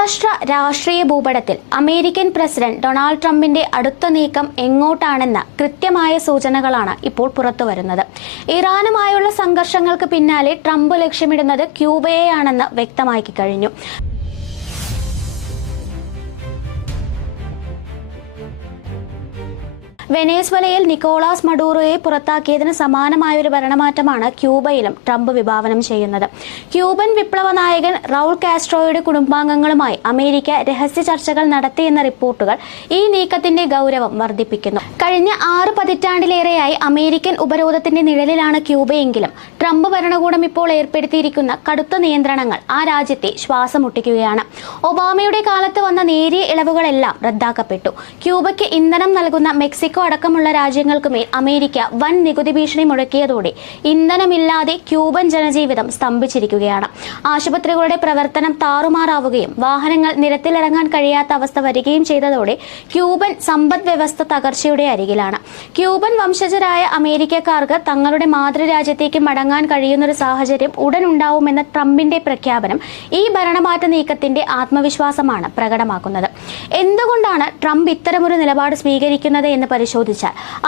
അന്താരാഷ്ട്ര രാഷ്ട്രീയ ഭൂപടത്തിൽ അമേരിക്കൻ പ്രസിഡന്റ് ഡൊണാൾഡ് ട്രംപിന്റെ അടുത്ത നീക്കം എങ്ങോട്ടാണെന്ന കൃത്യമായ സൂചനകളാണ് ഇപ്പോൾ പുറത്തുവരുന്നത്. ഇറാനുമായുള്ള സംഘർഷങ്ങൾക്ക് പിന്നാലെ ട്രംപ് ലക്ഷ്യമിടുന്നത് ക്യൂബയെയാണെന്ന് വ്യക്തമാക്കി കഴിഞ്ഞു. വെനസ്വേലയിൽ നിക്കോളാസ് മഡൂറോയെ പുറത്താക്കിയതിന് സമാനമായ ഒരു ഭരണമാറ്റമാണ് ക്യൂബയിലും ട്രംപ് വിഭാവനം ചെയ്യുന്നത്. ക്യൂബൻ വിപ്ലവ നായകൻ റൗൾ കാസ്ട്രോയുടെ കുടുംബാംഗങ്ങളുമായി അമേരിക്ക രഹസ്യ ചർച്ചകൾ നടത്തിയെന്ന റിപ്പോർട്ടുകൾ ഈ നീക്കത്തിന്റെ ഗൗരവം വർദ്ധിപ്പിക്കുന്നു. കഴിഞ്ഞ 6 പതിറ്റാണ്ടിലേറെയായി അമേരിക്കൻ ഉപരോധത്തിന്റെ നിഴലിലാണ് ക്യൂബയെങ്കിലും ട്രംപ് ഭരണകൂടം ഇപ്പോൾ ഏർപ്പെടുത്തിയിരിക്കുന്ന കടുത്ത നിയന്ത്രണങ്ങൾ ആ രാജ്യത്തെ ശ്വാസം മുട്ടിക്കുകയാണ്. ഒബാമയുടെ കാലത്ത് വന്ന നേരിയ ഇളവുകളെല്ലാം റദ്ദാക്കപ്പെട്ടു. ക്യൂബയ്ക്ക് ഇന്ധനം നൽകുന്ന മെക്സിക്കോ അടക്കമുള്ള രാജ്യങ്ങൾക്കുമേൽ അമേരിക്ക വൻ നികുതി ഭീഷണി മുഴക്കിയതോടെ ഇന്ധനമില്ലാതെ ക്യൂബൻ ജനജീവിതം സ്തംഭിച്ചിരിക്കുകയാണ്. ആശുപത്രികളുടെ പ്രവർത്തനം താറുമാറാവുകയും വാഹനങ്ങൾ നിരത്തിലിറങ്ങാൻ കഴിയാത്ത അവസ്ഥ വരികയും ചെയ്തതോടെ ക്യൂബൻ സമ്പദ് വ്യവസ്ഥ തകർച്ചയുടെ അരികിലാണ്. ക്യൂബൻ വംശജരായ അമേരിക്കക്കാർക്ക് തങ്ങളുടെ മാതൃരാജ്യത്തേക്ക് മടങ്ങാൻ കഴിയുന്നൊരു സാഹചര്യം ഉടൻ ഉണ്ടാവുമെന്ന ട്രംപിന്റെ പ്രഖ്യാപനം ഈ ഭരണമാറ്റ നീക്കത്തിന്റെ ആത്മവിശ്വാസമാണ് പ്രകടമാക്കുന്നത്. എന്തുകൊണ്ടാണ് ട്രംപ് ഇത്തരമൊരു നിലപാട് സ്വീകരിക്കുന്നത് എന്ന് പരിശോധിച്ചാൽ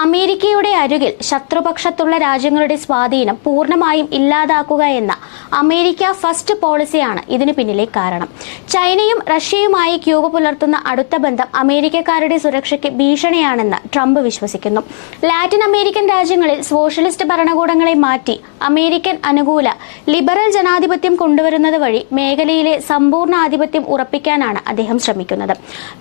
അമേരിക്കയുടെ അരികിൽ ശത്രുപക്ഷത്തുള്ള രാജ്യങ്ങളുടെ സ്വാധീനം പൂർണ്ണമായും ഇല്ലാതാക്കുക എന്ന അമേരിക്ക ഫസ്റ്റ് പോളിസിയാണ് ഇതിന് പിന്നിലെ കാരണം. ചൈനയും റഷ്യയുമായി ക്യൂബ പുലർത്തുന്ന അടുത്ത ബന്ധം അമേരിക്കക്കാരുടെ സുരക്ഷയ്ക്ക് ഭീഷണിയാണെന്ന് ട്രംപ് വിശ്വസിക്കുന്നു. ലാറ്റിൻ അമേരിക്കൻ രാജ്യങ്ങളിൽ സോഷ്യലിസ്റ്റ് ഭരണകൂടങ്ങളെ മാറ്റി അമേരിക്കൻ അനുകൂല ലിബറൽ ജനാധിപത്യം കൊണ്ടുവരുന്നത് വഴി മേഖലയിലെ സമ്പൂർണ്ണ ആധിപത്യം ഉറപ്പിക്കാനാണ് അദ്ദേഹം ശ്രമിക്കുന്നത്.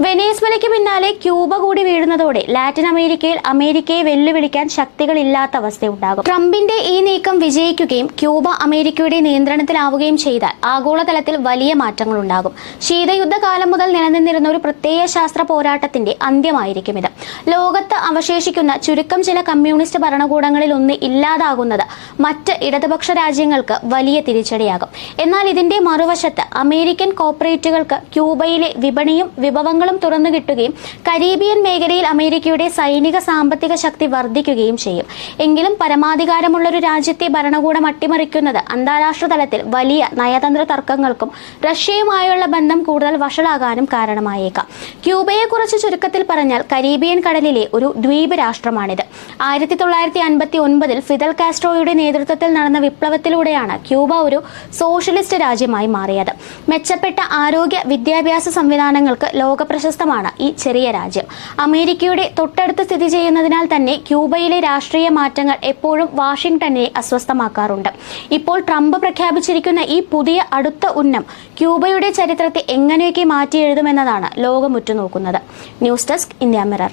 വെനസ്വേലയ്ക്ക് പിന്നാലെ ക്യൂബ കൂടി വീഴുന്നതോടെ ലാറ്റിൻ അമേരിക്കയിൽ അമേരിക്കയെ വെല്ലുവിളിക്കാൻ ശക്തികളില്ലാത്ത അവസ്ഥയുണ്ടാകും. ട്രംപിന്റെ ഈ നീക്കം വിജയിക്കുകയും ക്യൂബ അമേരിക്കയുടെ നിയന്ത്രണത്തിലാവുകയും ചെയ്താൽ ആഗോളതലത്തിൽ വലിയ മാറ്റങ്ങൾ ഉണ്ടാകും. ശീതയുദ്ധകാലം മുതൽ നിലനിന്നിരുന്ന ഒരു പ്രത്യയ ശാസ്ത്ര പോരാട്ടത്തിന്റെ അന്ത്യമായിരിക്കും ഇത്. ലോകത്ത് അവശേഷിക്കുന്ന ചുരുക്കം ചില കമ്മ്യൂണിസ്റ്റ് ഭരണകൂടങ്ങളിൽ ഒന്ന് ഇല്ലാതാകുന്നത് മറ്റ് ഇടതുപക്ഷ രാജ്യങ്ങൾക്ക് വലിയ തിരിച്ചടിയാകും. എന്നാൽ ഇതിന്റെ മറുവശത്ത് അമേരിക്കൻ കോർപ്പറേറ്റുകൾക്ക് ക്യൂബയിലെ വിപണിയും വിഭവങ്ങളും തുറന്നു കിട്ടുകയും കരീബിയൻ മേഖലയിൽ അമേരിക്കയുടെ സൈനിക സാമ്പത്തിക ശക്തി വർദ്ധിക്കുകയും ചെയ്യും. എങ്കിലും പരമാധികാരമുള്ള ഒരു രാജ്യത്തെ ഭരണകൂടം അട്ടിമറിക്കുന്നത് അന്താരാഷ്ട്ര തലത്തിൽ വലിയ നയതന്ത്ര തർക്കങ്ങൾക്കും റഷ്യയുമായുള്ള ബന്ധം കൂടുതൽ വഷളാകാനും കാരണമായേക്കാം. ക്യൂബയെക്കുറിച്ച് ചുരുക്കത്തിൽ പറഞ്ഞാൽ കരീബിയൻ കടലിലെ ഒരു ദ്വീപ് രാഷ്ട്രമാണിത്. 1959 ഫിദൽ കാസ്ട്രോയുടെ നേതൃത്വത്തിൽ നടന്ന വിപ്ലവത്തിലൂടെയാണ് ക്യൂബ ഒരു സോഷ്യലിസ്റ്റ് രാജ്യമായി മാറിയത്. മെച്ചപ്പെട്ട ആരോഗ്യ വിദ്യാഭ്യാസ സംവിധാനങ്ങൾക്ക് ലോകപ്രശസ്തമാണ് ഈ ചെറിയ രാജ്യം. അമേരിക്കയുടെ തൊട്ടടുത്ത് സ്ഥിതി ചെയ്യുന്നതിനാൽ തന്നെ ക്യൂബയിലെ രാഷ്ട്രീയ മാറ്റങ്ങൾ എപ്പോഴും വാഷിംഗ്ടനെ അസ്വസ്ഥമാക്കാറുണ്ട്. ഇപ്പോൾ ട്രംപ് പ്രഖ്യാപിച്ചിരിക്കുന്ന ഈ പുതിയ അടുത്ത ഉന്നം ക്യൂബയുടെ ചരിത്രത്തെ എങ്ങനെയൊക്കെ മാറ്റി എഴുതുമെന്നതാണ് ലോകം ഉറ്റുനോക്കുന്നത്. News desk India mirror.